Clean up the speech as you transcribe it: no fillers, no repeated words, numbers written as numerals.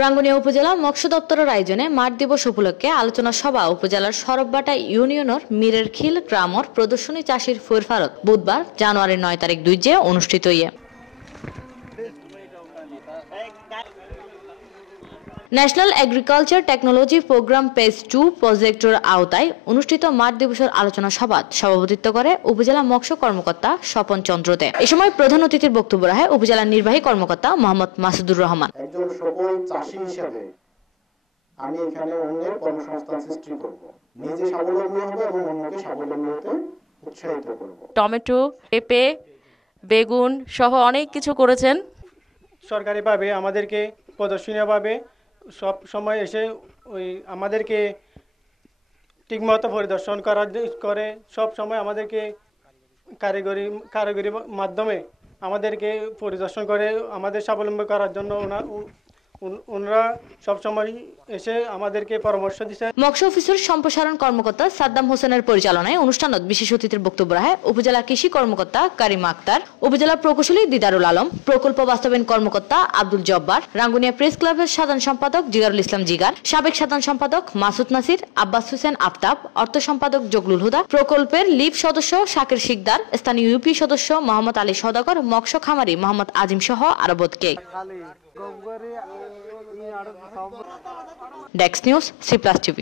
রাঙ্গুনিয়া উপজেলা মৎস্য দপ্তরের আয়োজনে মাঠ দিবস উপলক্ষে আলোচনা সভা উপজেলার সরববাটা ইউনিয়নের মীরের খিল গ্রামর প্রদর্শনী চাষির ফুরফারত বুধবার জানুয়ারির 9 তারিখ দুইজে অনুষ্ঠিত হয়ে national agriculture technology program phase 2 প্রজেক্টের আওতায় অনুষ্ঠিত মাঠ দিবসের আলোচনা সভায় সভাপতিত্ব করে উপজেলা মৎস্য কর্মকর্তা স্বপন চন্দ্র দে। এই সময় প্রধান অতিথির বক্তব্য রাখে উপজেলা নির্বাহী কর্মকর্তা মোহাম্মদ মাসুদুর রহমান। একজন সফল চাষী হিসেবে আমি এখানে অন্যের কর্মসংস্থান সৃষ্টি করব, নিজে স্বাবলম্বী হব এবং অন্যকে স্বাবলম্বী হতে উৎসাহিত করব। টমেটো, পেঁপে, বেগুন সহ অনেক কিছু করেছেন। সরকারিভাবে আমাদেরকে প্রদর্শনীভাবে সব সময় এসে আমাদেরকে ঠিকমতো পরিদর্শন করে সব সময় আমাদেরকে কারিগরি মাধ্যমে আমাদেরকে পরিদর্শন করে আমাদের স্বাবলম্বী করার জন্য ওনারা সবসময় এসে আমাদেরকে পরামর্শ দিচ্ছে। মৎস্য অফিসের সম্প্রসারণ কর্মকর্তা সাদ্দাম হোসেনের পরিচালনায় অনুষ্ঠানত বিশেষ অতিথির বক্তব্য রাখে উপজেলা কৃষি কর্মকর্তা কারিমা আক্তার, উপজেলা প্রকৌশলী দিদারুল আলম, প্রকল্প বাস্তবায়ন কর্মকর্তা আব্দুল জব্বার, রাঙ্গুনিয়া প্রেস ক্লাবের সাধারণ সম্পাদক জিগারুল ইসলাম জিগার, সাবেক সাধারণ সম্পাদক মাসুদ নাসির, আব্বাস হোসেন আফতাব, অর্থ সম্পাদক জগলুল হুদা, প্রকল্পের লিপ সদস্য শাকির শিকদার, স্থানীয় ইউপি সদস্য মোহাম্মদ আলী সওদাগর, মৎস্য খামারি মোহাম্মদ আজিম সহ আরবতকে। ডেক্স নিউজ, C+ TV।